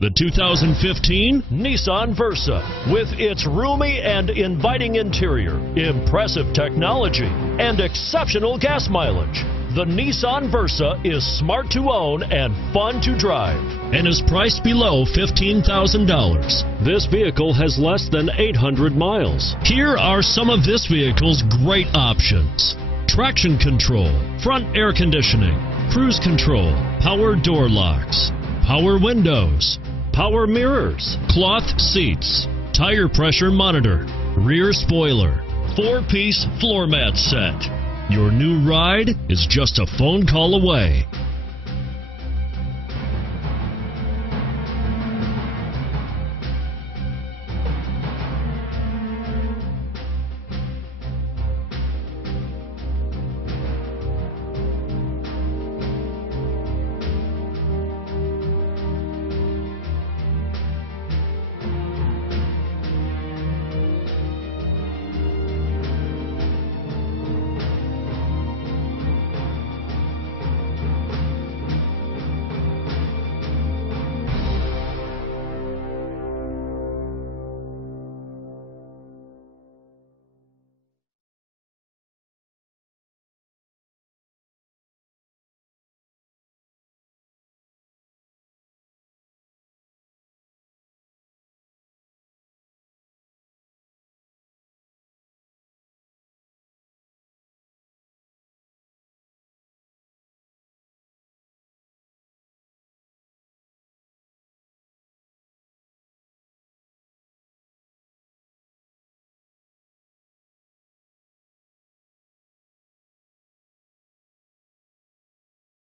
The 2015 Nissan Versa. With its roomy and inviting interior, impressive technology, and exceptional gas mileage, the Nissan Versa is smart to own and fun to drive, and is priced below $15,000. This vehicle has less than 800 miles. Here are some of this vehicle's great options: traction control, front air conditioning, cruise control, power door locks, power windows, power mirrors, cloth seats, tire pressure monitor, rear spoiler, 4-piece floor mat set. Your new ride is just a phone call away.